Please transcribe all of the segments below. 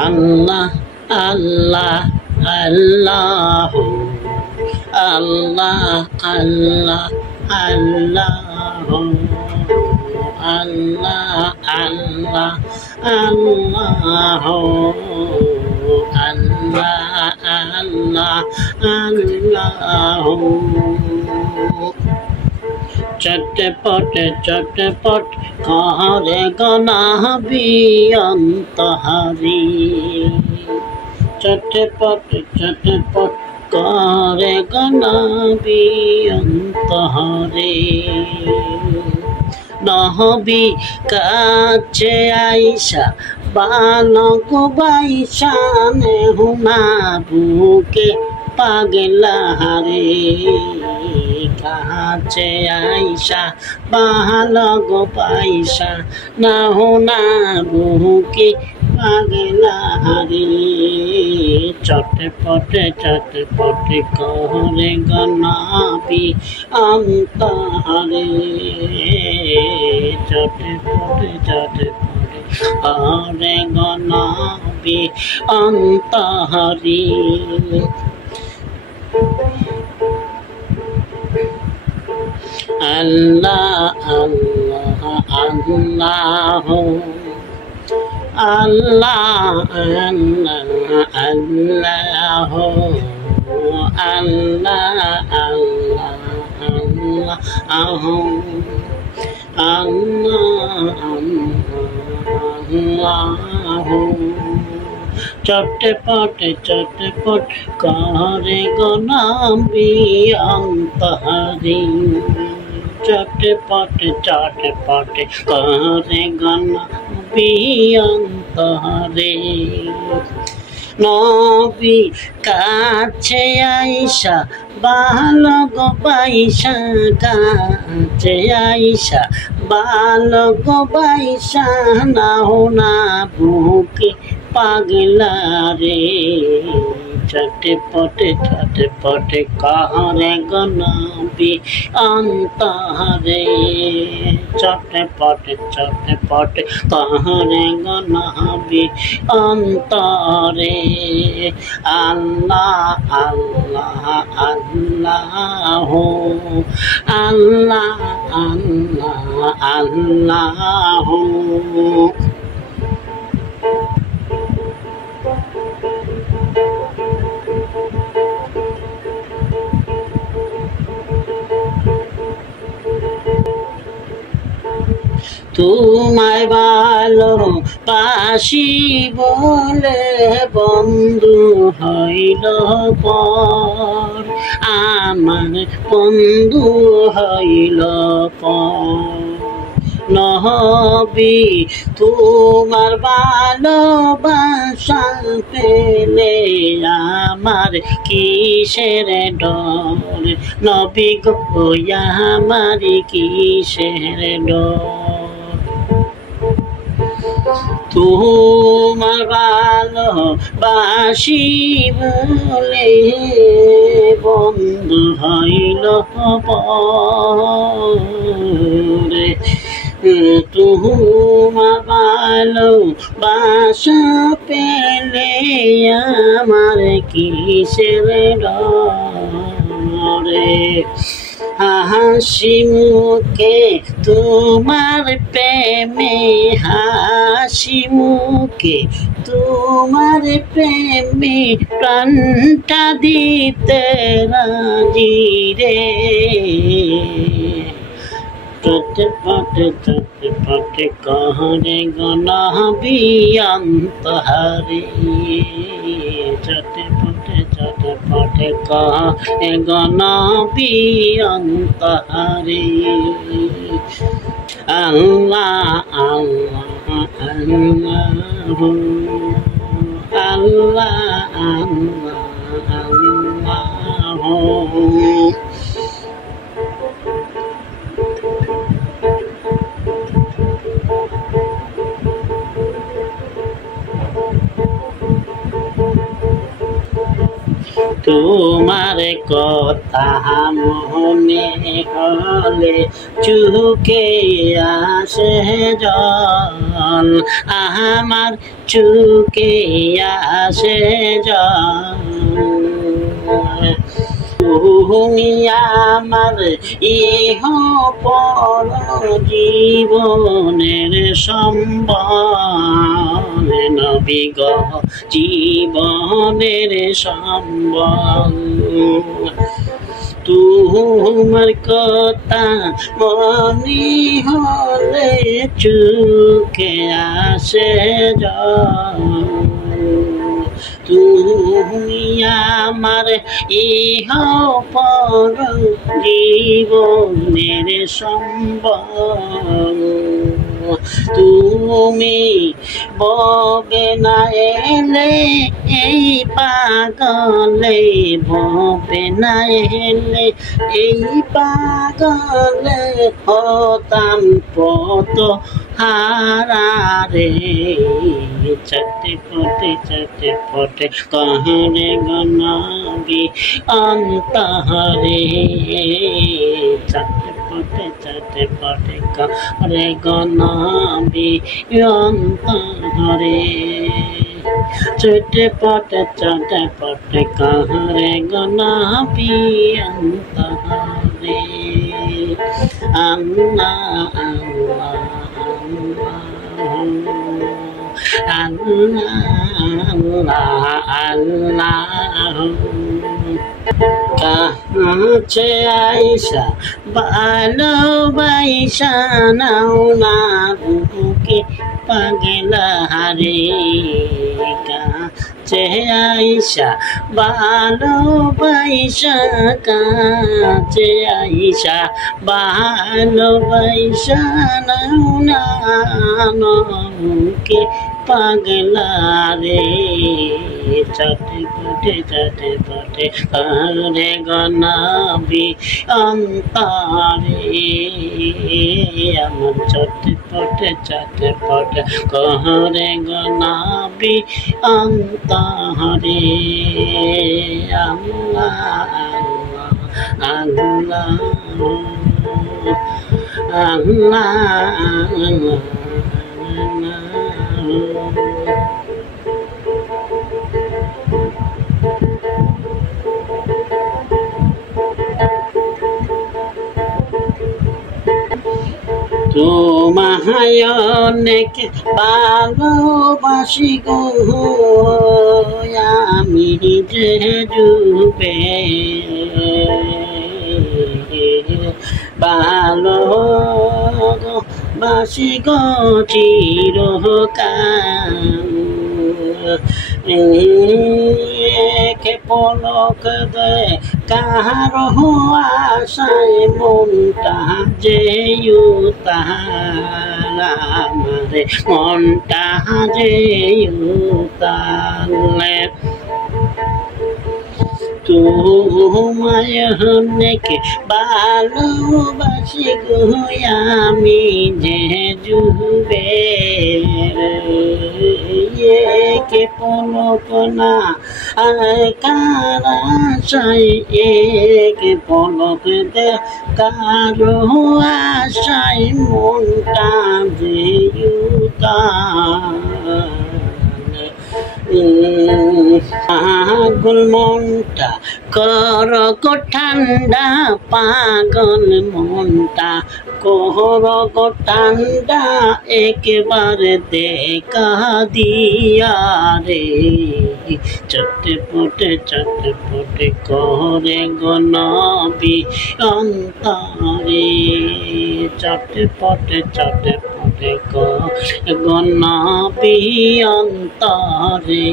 আল্লাহ আল্লাহ আল্লাহ আল্লাহ আল্লাহ আল্লাহ আল্লাহ আল্লাহ আল্লাহ আল্লাহ আল্লাহ আল্লাহ চটপট চটপট করে গনাবি অন্তহারি চটপট চটপট করে গনাবি অন্তহারি নহবি কাছে আইসা বালক বাইসা নেহুনা বুকে পাগলা হারে কাছে আইসা বালক বাইসা নাহুনা বুকে পাগলা হারে চটপটে চটপটে করে গনাবি অন্তহারে চটপটে চটপটে করে গনাবি অন্তহারে আল্লাহ আল্লাহ আল্লাহ আল্লাহ আল্লাহ আল্লাহ আল্লাহ আল্লাহ আল্লাহ চটপট চটপট করে গনাবি অন্তহারি চটপট চটপট করে গনাবি অন্তহারি নবী কাছে আইসা বালক বাইসা কাছে আইসা বালক বাইসা নাহুনা বুকে পাগলা রে চটপটে চটপটে করে গনাবি অন্তহারে চটপটে চটপটে করে গনাবি অন্তরে আল্লাহ আল্লাহ আল্লাহ আল্লাহ আল্লাহ আল্লাহ তোমায় ভালোবাসি বলে বন্ধু হইল পর আমার বন্ধু হইল পর নহবি তোমার ভালোবাসা পেলে আমার কিসের ডর নবী গো আমার কিসের ডর তোমার ভালোবাসি বলে বন্ধু হইল পরে তোমার ভালোবাসা পেলে আমার কিসের ডরে হাসি মুখে তোমার প্রেমে হাসি মুখে তোমার প্রেমে প্রাণটা দিতে রাজি রে চটপটে চটপটে করে গনাবি অন্তহারে চটপটে চটপটে করে গনাবি অন্তহারে আল্লাহ আল্লাহ আল্লাহ আল্লাহ আল্লাহ আল্লাহ তোমার কথা মনে হলে চুকে আসে জল, আমার চুকে আসে জল। তুমি আমার ইহ পর জীবনের সম্বল, নবী গো জীবনের সম্বল। তোমার কথা মনে হলে চুকে আসে জল, তুমি আমার ইহ পর জীবনের সম্বল। তুমি ববে না এলে এই পাগলে, ববে না এলে এই পাগলে হতাম কত হারারে। চটপটে চটপটে কহরে গনবী অন্তরে, চটপটে চটপটে কহরে গনবী অন্তরে। চটপটে চটপটে কহরে গনবী অন্তরে। আল্লাহ আল্লাহ আল্লাহ আল্লাহ। কাছে আইসা ভালোবাসা নাও না বুকে পাগলা রে, কাছে আইসা ভালোবাসা, কাছে আইসা ভালোবাসা নাও না বুকে পাগলা রে। চটপটে চটপটে কহরে গনবী অন্তরে, আমার চটপটে চটপটে কহরে গনবী অন্তরে। আল্লাহ আল্লাহ আল্লাহ আল্লাহ। তোমায় অনেক ভালোবাসি গো আমি যে ডুবে, ভালোবাসি গো চিরকাল। এক পলক কাহার আশায় মনটা যে উতাল, আমারে মনটা যে উতাল। তোমায় অনেক ভালোবাসি গো আমি যে ডুবে, কে পলক না কার আশায়, এক পলক কারো আশায় মনটা যে উতাল। পাগল মনটা কর গো ঠান্ডা, পাগল মনটা কর গো ঠান্ডা, একবারে দেখা দিয়া রে। চটপটে চটপটে কহরে গনবী অন্তরে, চটপটে চটপটে কহরে গনবী অন্তরে।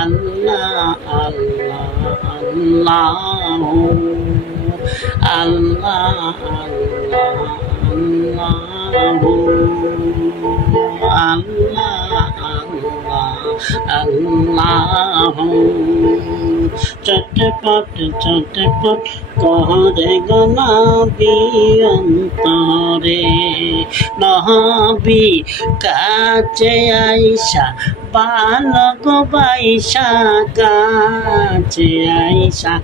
আল্লাহ আল্লাহ আল্লাহ আল্লাহ আল্লাহ আল্লাহ। চটপট চটপট কহরে গনবী অন্তরে, নবী কাছে আইসা বালক বাইসা কাছে আইসা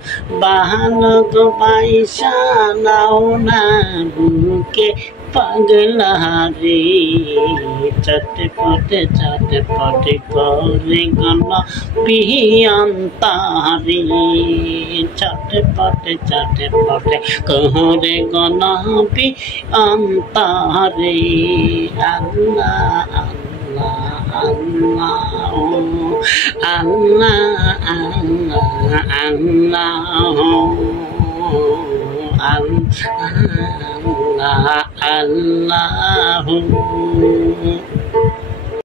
বালক বাইসা নাও না বুকে পাগলা রে চটপটে করে গণ পিয়ন্তারি চটপটে করে গণ পিয়ন্তারি আল্লাহ আল্লাহ আল্লাহ আল্লাহ আল্লাহ আল্লাহ আল্লাহ